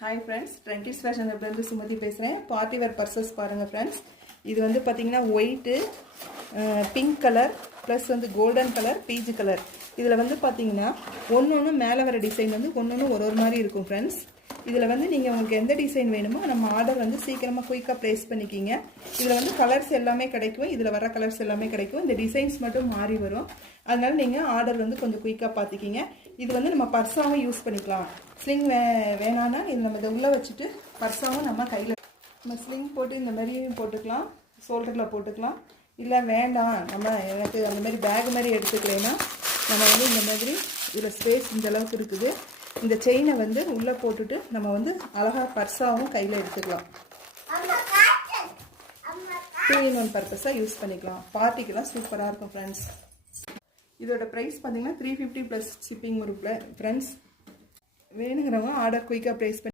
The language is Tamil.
ஹாய் ஃப்ரெண்ட்ஸ், ட்ரெண்டிஸ் ஃபேஷன் வெப்லேருந்து சுமதி பேசுகிறேன். பார்ட்டி வேர் பர்சஸ் பாருங்கள் ஃப்ரெண்ட்ஸ். இது வந்து பார்த்திங்கன்னா ஒயிட்டு, பிங்க் கலர் ப்ளஸ் வந்து கோல்டன் கலர், பீச் கலர். இதில் வந்து பார்த்திங்கன்னா ஒன்று மேலே வர டிசைன் வந்து ஒன்று ஒரு மாதிரி இருக்கும் ஃப்ரெண்ட்ஸ். இதில் வந்து நீங்கள் உங்களுக்கு எந்த டிசைன் வேணுமோ நம்ம ஆர்டர் வந்து சீக்கிரமாக குயிக்காக ப்ளேஸ் பண்ணிக்கிங்க. இதில் வந்து கலர்ஸ் எல்லாமே கிடைக்கும், இதில் வர கலர்ஸ் எல்லாமே கிடைக்கும். இந்த டிசைன்ஸ் மட்டும் மாறி வரும். அதனால் நீங்கள் ஆர்டர் வந்து கொஞ்சம் குயிக்காக பார்த்துக்கிங்க. இது வந்து நம்ம பர்ஸாகவும் யூஸ் பண்ணிக்கலாம். ஸ்லிங் வேணான்னா இது நம்ம இதை உள்ளே வச்சுட்டு பர்ஸாகவும் நம்ம கையில் நம்ம ஸ்லிங் போட்டு இந்த மாதிரியும் போட்டுக்கலாம், ஷோல்டரில் போட்டுக்கலாம். இல்லை வேண்டாம் நம்ம எனக்கு அந்த மாதிரி பேக் மாதிரி எடுத்துக்கலைன்னா நம்ம வந்து இந்த மாதிரி இதில் ஸ்பேஸ் இந்த அளவுக்கு இருக்குது. இந்த செயினை வந்து உள்ளே போட்டுட்டு நம்ம வந்து அழகாக பர்ஸாகவும் கையில் எடுத்துக்கலாம். 2-in-1 பர்பஸாக யூஸ் பண்ணிக்கலாம். பார்ட்டிக்கெல்லாம் சூப்பராக இருக்கும் ஃப்ரெண்ட்ஸ். இதோட ப்ரைஸ் பார்த்தீங்கன்னா 350 + ஷிப்பிங் ஒரு ஃப்ரெண்ட்ஸ். வேணுங்கிறவங்க ஆர்டர் குயிக்காக ப்ளேஸ் பண்ணி